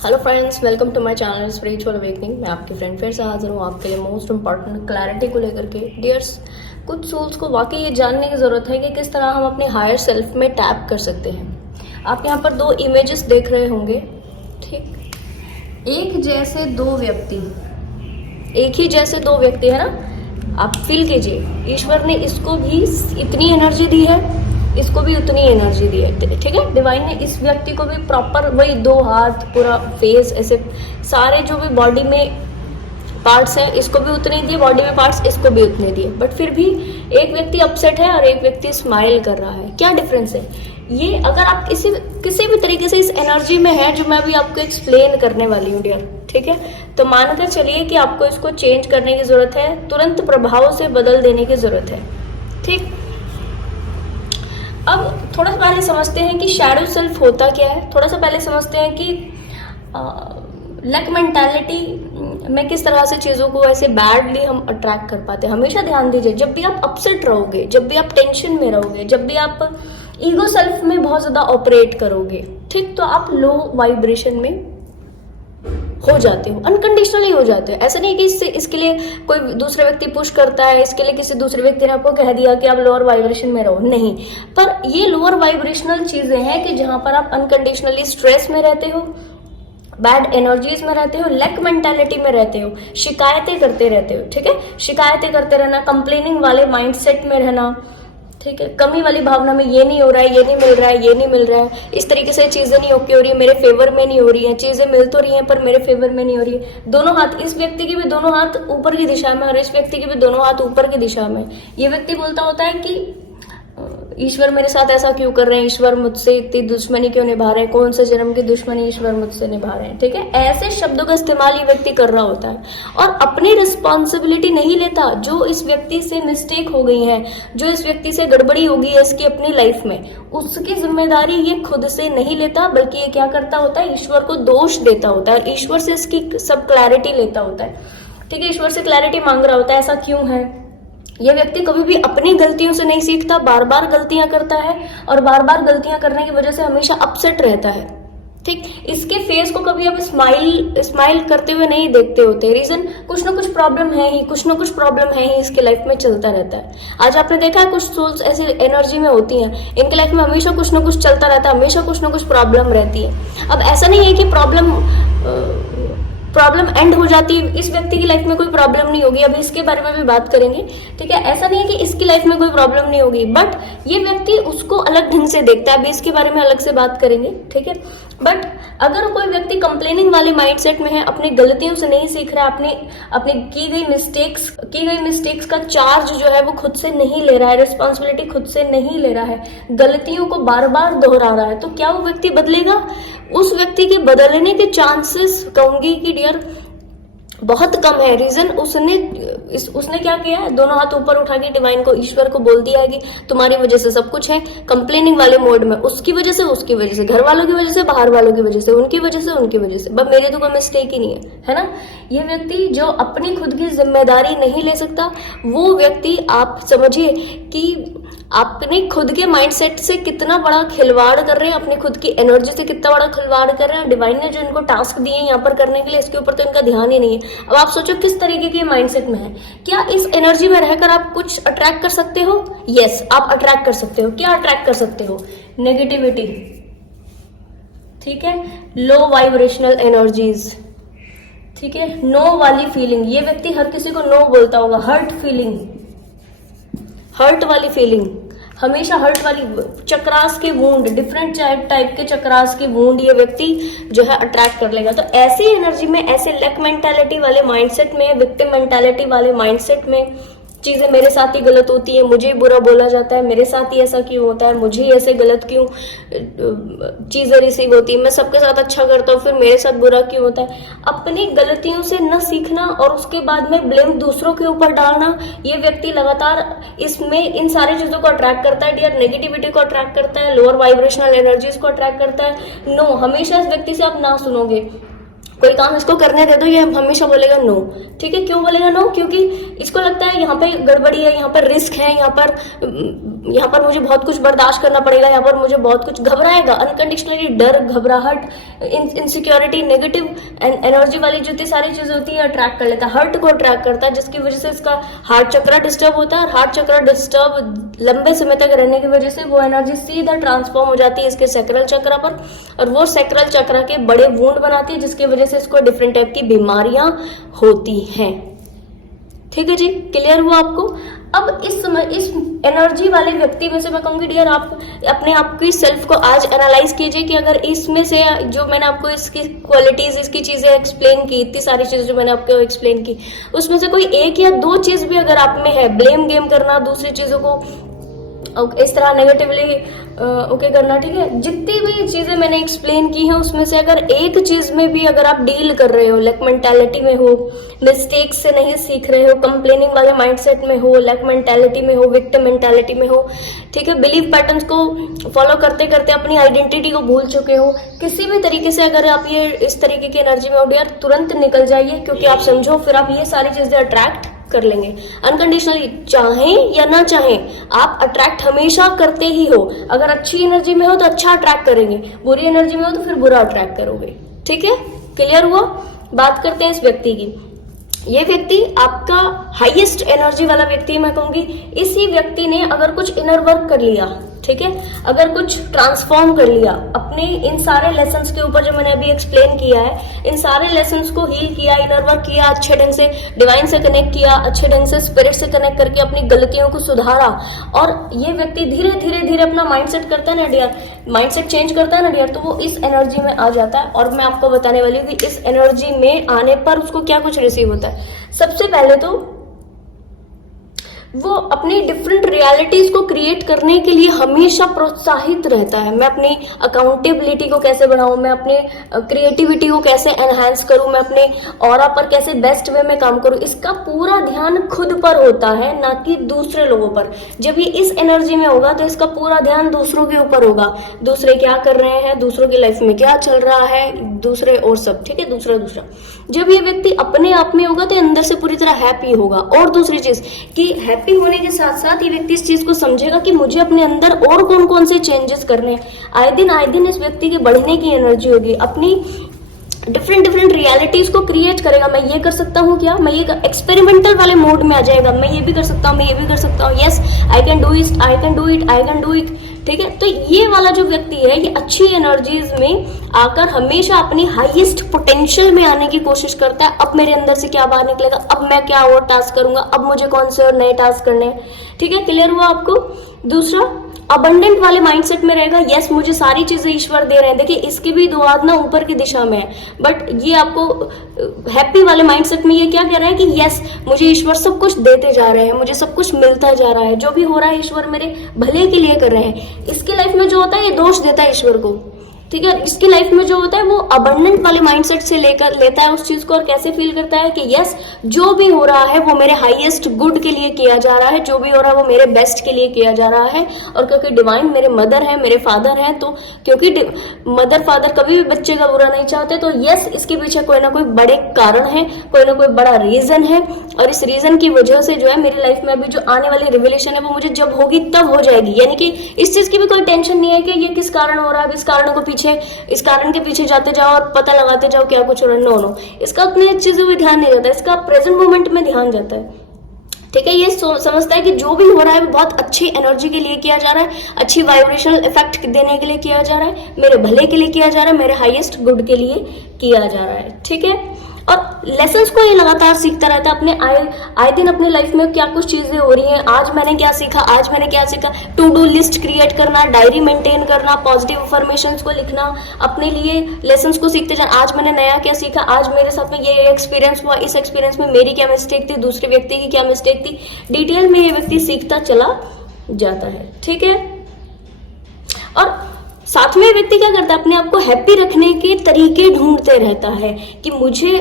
Hello friends, welcome to my channel spiritual awakening. मैं आपकी friend फिर से हाजिर हूँ आपके लिए मोस्ट इंपॉर्टेंट क्लैरिटी को लेकर के। डियर्स, कुछ सोल्स को वाकई ये जानने की ज़रूरत है कि किस तरह हम अपने हायर सेल्फ में टैप कर सकते हैं। आप यहाँ पर दो इमेजेस देख रहे होंगे, ठीक? एक जैसे दो व्यक्ति, एक ही जैसे दो व्यक्ति है ना। आप फील कीजिए, ईश्वर ने इसको भी इतनी एनर्जी दी है, इसको भी उतनी एनर्जी दी है, ठीक है। डिवाइन ने इस व्यक्ति को भी प्रॉपर वही दो हाथ, पूरा फेस, ऐसे सारे जो भी बॉडी में पार्ट्स हैं इसको भी उतने दिए, बॉडी में पार्ट्स इसको भी उतने दिए, बट फिर भी एक व्यक्ति अपसेट है और एक व्यक्ति स्माइल कर रहा है। क्या डिफरेंस है ये? अगर आप किसी भी तरीके से इस एनर्जी में है जो मैं अभी आपको एक्सप्लेन करने वाली हूँ डियर, ठीक है, तो मानकर चलिए कि आपको इसको चेंज करने की जरूरत है, तुरंत प्रभाव से बदल देने की जरूरत है, ठीक। अब थोड़ा सा पहले समझते हैं कि शैडो सेल्फ होता क्या है। थोड़ा सा पहले समझते हैं कि लक मेंटालिटी में किस तरह से चीज़ों को ऐसे बैडली हम अट्रैक्ट कर पाते हैं। हमेशा ध्यान दीजिए, जब भी आप अपसेट रहोगे, जब भी आप टेंशन में रहोगे, जब भी आप ईगो सेल्फ में बहुत ज़्यादा ऑपरेट करोगे, ठीक, तो आप लो वाइब्रेशन में हो जाते हो, अनकंडीशनली हो जाते हो। ऐसा नहीं कि इसके लिए कोई दूसरा व्यक्ति पुश करता है, इसके लिए किसी दूसरे व्यक्ति ने आपको कह दिया कि आप लोअर वाइब्रेशन में रहो, नहीं। पर ये लोअर वाइब्रेशनल चीजें हैं कि जहां पर आप अनकंडीशनली स्ट्रेस में रहते हो, बैड एनर्जीज में रहते हो, लैक मेंटालिटी में रहते हो, शिकायतें करते रहते हो, ठीक है। शिकायतें करते रहना, कंप्लेनिंग वाले माइंडसेट में रहना, ठीक है, कमी वाली भावना में, ये नहीं हो रहा है, ये नहीं मिल रहा है, ये नहीं मिल रहा है, इस तरीके से चीजें नहीं ओके हो रही है, मेरे फेवर में नहीं हो रही है, चीजें मिल तो रही हैं पर मेरे फेवर में नहीं हो रही है। दोनों हाथ, इस व्यक्ति के भी दोनों हाथ ऊपर की दिशा में और इस व्यक्ति के भी दोनों हाथ ऊपर की दिशा में। ये व्यक्ति बोलता होता है कि ईश्वर मेरे साथ ऐसा क्यों कर रहे हैं, ईश्वर मुझसे इतनी दुश्मनी क्यों निभा रहे हैं, कौन से जन्म की दुश्मनी ईश्वर मुझसे निभा रहे हैं, ठीक है। ऐसे शब्दों का इस्तेमाल ये व्यक्ति कर रहा होता है और अपनी रिस्पॉन्सिबिलिटी नहीं लेता। जो इस व्यक्ति से मिस्टेक हो गई है, जो इस व्यक्ति से गड़बड़ी हो गई है इसकी अपनी लाइफ में, उसकी जिम्मेदारी ये खुद से नहीं लेता, बल्कि ये क्या करता होता है, ईश्वर को दोष देता होता है, ईश्वर से इसकी सब क्लैरिटी लेता होता है, ठीक है। ईश्वर से क्लैरिटी मांग रहा होता है, ऐसा क्यों है। ये व्यक्ति कभी भी अपनी गलतियों से नहीं सीखता, बार बार गलतियां करता है और बार बार गलतियां करने की वजह से हमेशा अपसेट रहता है, ठीक। इसके फेस को कभी आप स्माइल करते हुए नहीं देखते होते। रीजन, कुछ ना कुछ प्रॉब्लम है ही, कुछ ना कुछ प्रॉब्लम है ही, इसके लाइफ में चलता रहता है। आज आपने देखा है कुछ सोल्स ऐसी एनर्जी में होती हैं, इनके लाइफ में हमेशा कुछ ना कुछ चलता रहता है, हमेशा कुछ ना कुछ प्रॉब्लम रहती है। अब ऐसा नहीं है कि प्रॉब्लम एंड हो जाती है, इस व्यक्ति की लाइफ में कोई प्रॉब्लम नहीं होगी, अभी इसके बारे में भी बात करेंगे, ठीक है। ऐसा नहीं है कि इसकी लाइफ में कोई प्रॉब्लम नहीं होगी, बट ये व्यक्ति उसको अलग ढंग से देखता है, अभी इसके बारे में अलग से बात करेंगे, ठीक है। बट अगर कोई व्यक्ति कंप्लेनिंग वाले माइंडसेट में है, अपनी गलतियों से नहीं सीख रहा, अपनी की गई मिस्टेक्स का चार्ज जो है वो खुद से नहीं ले रहा है, रिस्पॉन्सिबिलिटी खुद से नहीं ले रहा है, गलतियों को बार बार दोहरा रहा है, तो क्या वो व्यक्ति बदलेगा? उस व्यक्ति के बदलने के चांसेस कहूंगी कि डियर बहुत कम है। रीजन, उसने क्या किया है, दोनों हाथ ऊपर उठा के डिवाइन को, ईश्वर को बोल दिया है कि तुम्हारी वजह से सब कुछ है, कंप्लेनिंग वाले मोड में, उसकी वजह से, घर वालों की वजह से, बाहर वालों की वजह से, उनकी वजह से, बस मेरी तो कोई मिस्टेक ही नहीं है ना। ये व्यक्ति जो अपनी खुद की जिम्मेदारी नहीं ले सकता, वो व्यक्ति, आप समझिए कि अपने खुद के माइंडसेट से कितना बड़ा खिलवाड़ कर रहे हैं, अपनी खुद की एनर्जी से कितना बड़ा खिलवाड़ कर रहे हैं। डिवाइन ने जो इनको टास्क दिए हैं यहाँ पर करने के लिए, इसके ऊपर तो इनका ध्यान ही नहीं है। अब आप सोचो किस तरीके के माइंडसेट में है। क्या इस एनर्जी में रहकर आप कुछ अट्रैक्ट कर सकते हो? यस, आप अट्रैक्ट कर सकते हो। क्या अट्रैक्ट कर सकते हो? नेगेटिविटी, ठीक है, लो वाइब्रेशनल एनर्जीज, ठीक है, नो वाली फीलिंग। ये व्यक्ति हर किसी को नो बोलता होगा, हर्ट वाली फीलिंग, हमेशा हर्ट वाली, चक्रास के वूंड, डिफरेंट टाइप के चक्रास के वूंड ये व्यक्ति जो है अट्रैक्ट कर लेगा। तो ऐसी एनर्जी में, ऐसे लैक मेंटालिटी वाले माइंडसेट में, विक्टिम मेंटालिटी वाले माइंडसेट में, चीजें मेरे साथ ही गलत होती है, मुझे बुरा बोला जाता है, मेरे साथ ही ऐसा क्यों होता है, मुझे ऐसे गलत क्यों चीजें रिसीव होती है, मैं सबके साथ अच्छा करता हूँ फिर मेरे साथ बुरा क्यों होता है। अपनी गलतियों से न सीखना और उसके बाद में ब्लेम दूसरों के ऊपर डालना, ये व्यक्ति लगातार इसमें इन सारी चीजों को अट्रैक्ट करता है डियर। नेगेटिविटी को अट्रैक्ट करता है, लोअर वाइब्रेशनल एनर्जीज को अट्रैक्ट करता है। नो, हमेशा इस व्यक्ति से आप ना सुनोगे, कोई काम इसको करने दे दो, ये हमेशा बोलेगा नो, ठीक है। क्यों बोलेगा नो? क्योंकि इसको लगता है यहाँ पे गड़बड़ी है, यहाँ पर रिस्क है, यहाँ पर यहाँ पर मुझे बहुत कुछ बर्दाश्त करना पड़ेगा, यहाँ पर मुझे बहुत कुछ घबराएगा, अनकंडीशनली डर, घबराहट, इनसिक्योरिटी, नेगेटिव एनर्जी वाली जितनी सारी चीजें होती है अट्रैक्ट कर लेता है, हर्ट को अट्रैक्ट करता है, जिसकी वजह से इसका हार्ट चक्र डिस्टर्ब होता है। और हार्ट चक्र डिस्टर्ब लंबे समय तक रहने की वजह से वो एनर्जी सीधा ट्रांसफॉर्म हो जाती है इसके सैक्रल चक्र पर, और वो सैक्रल चक्र के बड़े वुंड बनाती है, जिसकी वजह से इसको डिफरेंट टाइप की बीमारियां होती हैं। ठीक है जी, क्लियर हुआ आपको? अब इस समय इस एनर्जी वाले व्यक्ति में से मैं कहूंगी डियर, आप अपने आप की सेल्फ को आज एनालाइज कीजिए कि अगर इसमें से जो मैंने आपको इसकी क्वालिटीज, इसकी चीजें एक्सप्लेन की, इतनी सारी चीजें जो मैंने आपको एक्सप्लेन की, उसमें से कोई एक या दो चीज भी अगर आप में है, ब्लेम गेम करना, दूसरी चीजों को इस तरह नेगेटिवली ओके करना, ठीक है, जितनी भी चीजें मैंने एक्सप्लेन की हैं उसमें से अगर एक चीज में भी अगर आप डील कर रहे हो, लैक मेंटालिटी में हो, मिस्टेक से नहीं सीख रहे हो, कंप्लेनिंग वाले माइंडसेट में हो, लैक मेंटालिटी में हो, विक्टिम मेंटालिटी में हो, ठीक है, बिलीफ पैटर्न्स को फॉलो करते करते अपनी आइडेंटिटी को भूल चुके हो, किसी भी तरीके से अगर आप ये इस तरीके की एनर्जी में हो डियर, तुरंत निकल जाइए, क्योंकि आप समझो फिर आप ये सारी चीजें अट्रैक्ट कर लेंगे अनकंडीशनली, चाहें या ना चाहें आप अट्रैक्ट हमेशा करते ही हो। अगर अच्छी एनर्जी में हो तो अच्छा अट्रैक्ट करेंगे, बुरी एनर्जी में हो तो फिर बुरा अट्रैक्ट करोगे। ठीक है, क्लियर हुआ? बात करते हैं इस व्यक्ति की। ये व्यक्ति आपका हाईएस्ट एनर्जी वाला व्यक्ति मैं कहूंगी। इसी व्यक्ति ने अगर कुछ इनर वर्क कर लिया, ठीक है, अगर कुछ ट्रांसफॉर्म कर लिया अपने इन सारे लेसन्स के ऊपर जो मैंने अभी एक्सप्लेन किया है, इन सारे लेसन्स को हील किया, इनर वर्क किया, अच्छे ढंग से डिवाइन से कनेक्ट किया, अच्छे ढंग से स्पिरिट से कनेक्ट करके अपनी गलतियों को सुधारा, और ये व्यक्ति धीरे धीरे धीरे अपना माइंडसेट करता है ना डियर, माइंडसेट चेंज करता है ना डियर, तो वो इस एनर्जी में आ जाता है। और मैं आपको बताने वाली हूँ कि इस एनर्जी में आने पर उसको क्या कुछ रिसीव होता है। सबसे पहले तो वो अपनी डिफरेंट रियलिटीज को क्रिएट करने के लिए हमेशा प्रोत्साहित रहता है। मैं अपनी अकाउंटेबिलिटी को कैसे बढ़ाऊं, मैं अपने क्रिएटिविटी को कैसे एनहांस करूं, मैं अपने ऑरा पर कैसे बेस्ट वे में काम करूं, इसका पूरा ध्यान खुद पर होता है, ना कि दूसरे लोगों पर। जब ये इस एनर्जी में होगा तो इसका पूरा ध्यान दूसरों के ऊपर होगा, दूसरे क्या कर रहे हैं, दूसरों की लाइफ में क्या चल रहा है, दूसरे और सब, ठीक है, दूसरा। जब ये व्यक्ति अपने आप में होगा तो अंदर से पूरी तरह हैप्पी होगा। और दूसरी चीज कि हैप्पी होने के साथ साथ ये व्यक्ति इस चीज को समझेगा कि मुझे अपने अंदर और कौन कौन से चेंजेस करने हैं। आए दिन इस व्यक्ति के बढ़ने की एनर्जी होगी, अपनी डिफरेंट रियलिटीज को क्रिएट करेगा। मैं ये कर सकता हूँ क्या, मैं ये एक्सपेरिमेंटल वाले मोड में आ जाएगा, मैं ये भी कर सकता हूँ, मैं ये भी कर सकता हूँ, yes I can do it, I can do it, I can do it. ठीक है, तो ये वाला जो व्यक्ति है ये अच्छी एनर्जीज में आकर हमेशा अपनी हाईएस्ट पोटेंशियल में आने की कोशिश करता है। अब मेरे अंदर से क्या बाहर निकलेगा, अब मैं क्या और टास्क करूंगा, अब मुझे कौन से और नए टास्क करने हैं। ठीक है, क्लियर हुआ आपको? दूसरा, अबंडेंट वाले माइंडसेट में रहेगा, यस मुझे सारी चीजें ईश्वर दे रहे हैं। देखिए इसकी भी दो हाथ ना ऊपर की दिशा में है, बट ये आपको हैप्पी वाले माइंडसेट में ये क्या कह रहा है कि यस मुझे ईश्वर सब कुछ देते जा रहे हैं, मुझे सब कुछ मिलता जा रहा है, जो भी हो रहा है ईश्वर मेरे भले के लिए कर रहे हैं। इसकी लाइफ में जो होता है ये दोष देता है ईश्वर को। ठीक है, इसकी लाइफ में जो होता है वो अबंडेंट वाले माइंडसेट से लेकर लेता है उस चीज को, और कैसे फील करता है कि यस जो भी हो रहा है वो मेरे हाईएस्ट गुड के लिए किया जा रहा है, जो भी हो रहा है वो मेरे बेस्ट के लिए किया जा रहा है। और क्योंकि डिवाइन मेरे मदर है, मेरे फादर हैं, तो क्योंकि मदर फादर कभी भी बच्चे का बुरा नहीं चाहते, तो यस इसके पीछे कोई ना कोई बड़े कारण है, कोई ना कोई बड़ा रीजन है, और इस रीजन की वजह से जो है मेरी लाइफ में अभी जो आने वाली रिविलेशन है वो मुझे जब होगी तब हो जाएगी। यानी कि इस चीज की भी कोई टेंशन नहीं है कि ये किस कारण हो रहा है, इस कारण को इस कारण के पीछे जाते जाओ और पता लगाते जाओ क्या कुछ हो रहा है। नो, इसका उतनी चीजों में ध्यान नहीं जाता, इसका प्रेजेंट मोमेंट में ध्यान जाता है। ठीक है, ये समझता है कि जो भी हो रहा है वो बहुत अच्छी एनर्जी के लिए किया जा रहा है, अच्छी वाइब्रेशनल इफेक्ट देने के लिए किया जा रहा है, मेरे भले के लिए किया जा रहा है, मेरे हाईएस्ट गुड के लिए किया जा रहा है। ठीक है, और लेसन्स को ये लगातार सीखता रहता है। अपने आए दिन अपनी लाइफ में क्या कुछ चीजें हो रही हैं, आज मैंने क्या सीखा, आज मैंने क्या सीखा, टू डू लिस्ट क्रिएट करना, डायरी मेंटेन करना, पॉजिटिव इन्फॉर्मेशंस को लिखना, अपने लिए लेसन्स को सीखते जाना। आज मैंने नया क्या सीखा, आज मेरे साथ में ये एक्सपीरियंस हुआ, इस एक्सपीरियंस में मेरी क्या मिस्टेक थी, दूसरे व्यक्ति की क्या मिस्टेक थी, डिटेल में ये व्यक्ति सीखता चला जाता है। ठीक है, और साथ में व्यक्ति क्या करता है, अपने आप को हैप्पी रखने के तरीके ढूंढते रहता है कि मुझे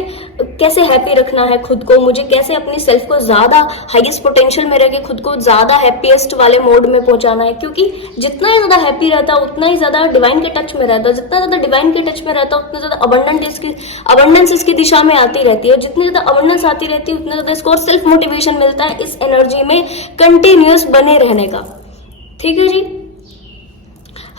कैसे हैप्पी रखना है खुद को, मुझे कैसे अपनी सेल्फ को ज्यादा हाईएस्ट पोटेंशियल में रह के खुद को ज्यादा हैप्पीएस्ट वाले मोड में पहुंचाना है। क्योंकि जितना ज्यादा हैप्पी रहता है उतना ही ज्यादा डिवाइन के टच में रहता है, जितना ज्यादा डिवाइन के टच में रहता है उतना ज्यादा अबंडेंस इसकी दिशा में आती रहती है। जितनी ज्यादा अबंडेंस आती रहती है उतना ज्यादा इसको सेल्फ मोटिवेशन मिलता है इस एनर्जी में कंटिन्यूअस बने रहने का। ठीक है जी।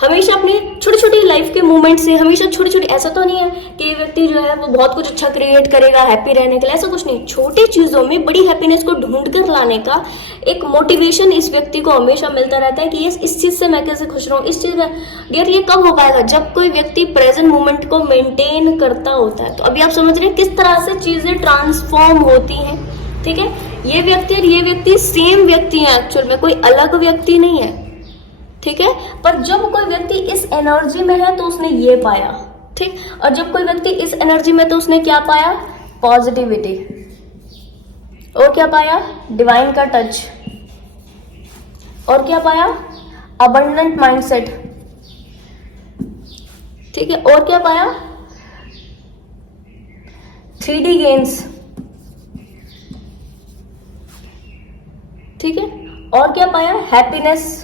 हमेशा अपने छोटे छोटे लाइफ के मोमेंट से हमेशा छोटे छोटे, ऐसा तो नहीं है कि ये व्यक्ति जो है वो बहुत कुछ अच्छा क्रिएट करेगा हैप्पी रहने के लिए, ऐसा कुछ नहीं। छोटी चीजों में बड़ी हैप्पीनेस को ढूंढ कर लाने का एक मोटिवेशन इस व्यक्ति को हमेशा मिलता रहता है कि ये इस चीज से मैं कैसे खुश रहूं, इस चीज में यार ये कब हो पाएगा, जब कोई व्यक्ति प्रेजेंट मोमेंट को मेंटेन करता होता है। तो अभी आप समझ रहे हैं किस तरह से चीजें ट्रांसफॉर्म होती हैं, ठीक है। ये व्यक्ति और ये व्यक्ति सेम व्यक्ति है एक्चुअल में, कोई अलग व्यक्ति नहीं है, ठीक है। पर जब कोई व्यक्ति इस एनर्जी में है तो उसने ये पाया, ठीक। और जब कोई व्यक्ति इस एनर्जी में तो उसने क्या पाया, पॉजिटिविटी। और क्या पाया, डिवाइन का टच। और क्या पाया, अबंडेंट माइंडसेट, ठीक है। और क्या पाया, 3D गेन्स, ठीक है। और क्या पाया, हैप्पीनेस,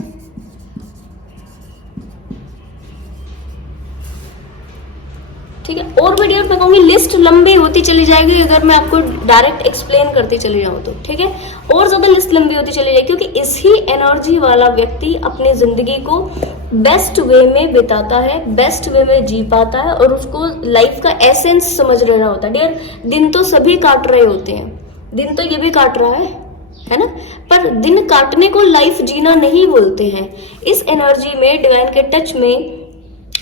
ठीक है। और भी डियर मैं कहूंगी लिस्ट लंबी होती चली जाएगी अगर मैं आपको डायरेक्ट एक्सप्लेन करती चली जाऊं तो, ठीक है। और ज्यादा लिस्ट लंबी होती चली जाएगी क्योंकि इसी एनर्जी वाला व्यक्ति अपनी जिंदगी को बेस्ट वे में बिताता है, बेस्ट वे में जी पाता है और उसको लाइफ का एसेंस समझ लेना होता है। डियर दिन तो सभी काट रहे होते हैं, दिन तो ये भी काट रहा है ना, पर दिन काटने को लाइफ जीना नहीं बोलते हैं। इस एनर्जी में डिवाइन के टच में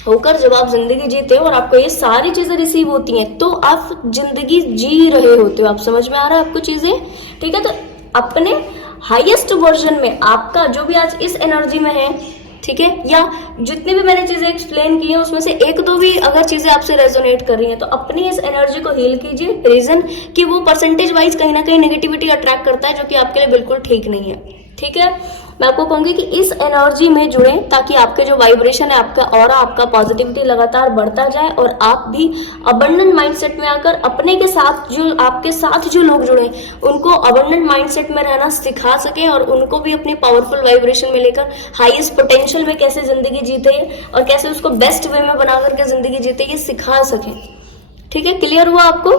होकर जब आप जिंदगी जीते हो और आपको ये सारी चीजें रिसीव होती हैं तो आप जिंदगी जी रहे होते हो। आप समझ में आ रहा है आपको चीजें, ठीक है। तो अपने हाईएस्ट वर्जन में आपका जो भी आज इस एनर्जी में है, ठीक है, या जितनी भी मैंने चीजें एक्सप्लेन की हैं उसमें से एक दो भी अगर चीजें आपसे रेजोनेट कर रही हैं तो अपनी इस एनर्जी को हील कीजिए। रीजन कि वो परसेंटेज वाइज कहीं ना कहीं नेगेटिविटी अट्रैक्ट करता है जो कि आपके लिए बिल्कुल ठीक नहीं है, ठीक है। मैं आपको कहूंगी कि इस एनर्जी में जुड़े ताकि आपके जो वाइब्रेशन है, आपका ऑरा, आपका पॉजिटिविटी लगातार बढ़ता जाए और आप भी अबंडेंट माइंडसेट में आकर अपने के साथ जो आपके साथ जो लोग जुड़े उनको अबंडेंट माइंडसेट में रहना सिखा सके और उनको भी अपने पावरफुल वाइब्रेशन में लेकर हाईएस्ट पोटेंशियल में कैसे जिंदगी जीते और कैसे उसको बेस्ट वे में बना करके जिंदगी जीते ये सिखा सके, ठीक है। क्लियर हुआ आपको?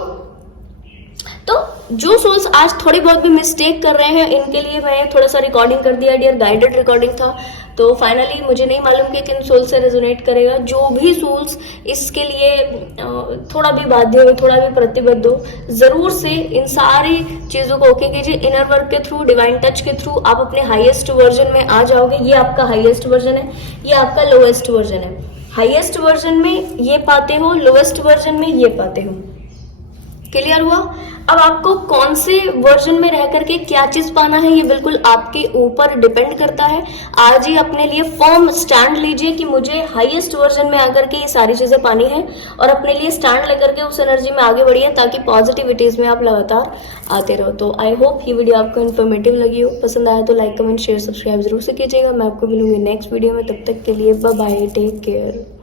तो जो सोल्स आज थोड़ी बहुत भी मिस्टेक कर रहे हैं इनके लिए मैं थोड़ा सा रिकॉर्डिंग कर दिया डियर, गाइडेड रिकॉर्डिंग था। तो फाइनली मुझे नहीं मालूम कि किन सोल्स से रेजोनेट करेगा। जो भी सोल्स इसके लिए थोड़ा भी बाध्य हो, थोड़ा भी प्रतिबद्ध हो, जरूर से इन सारी चीजों को ओके कीजिए। इनर वर्क के थ्रू, डिवाइन टच के थ्रू आप अपने हाईएस्ट वर्जन में आ जाओगे। ये आपका हाईएस्ट वर्जन है, ये आपका लोएस्ट वर्जन है। हाईएस्ट वर्जन में ये पाते हो, लोएस्ट वर्जन में ये पाते हो। क्लियर हुआ? अब आपको कौन से वर्जन में रह करके क्या चीज पाना है ये बिल्कुल आपके ऊपर डिपेंड करता है। आज ही अपने लिए फर्म स्टैंड लीजिए कि मुझे हाईएस्ट वर्जन में आकर के ये सारी चीजें पानी है और अपने लिए स्टैंड लेकर के उस एनर्जी में आगे बढ़िए ताकि पॉजिटिविटीज में आप लगातार आते रहो। तो आई होप ये वीडियो आपको इन्फॉर्मेटिव लगी हो। पसंद आया तो लाइक, कमेंट, शेयर, सब्सक्राइब जरूर से कीजिएगा। मैं आपको मिलूंगी नेक्स्ट वीडियो में। तब तक के लिए बाय बाय, टेक केयर।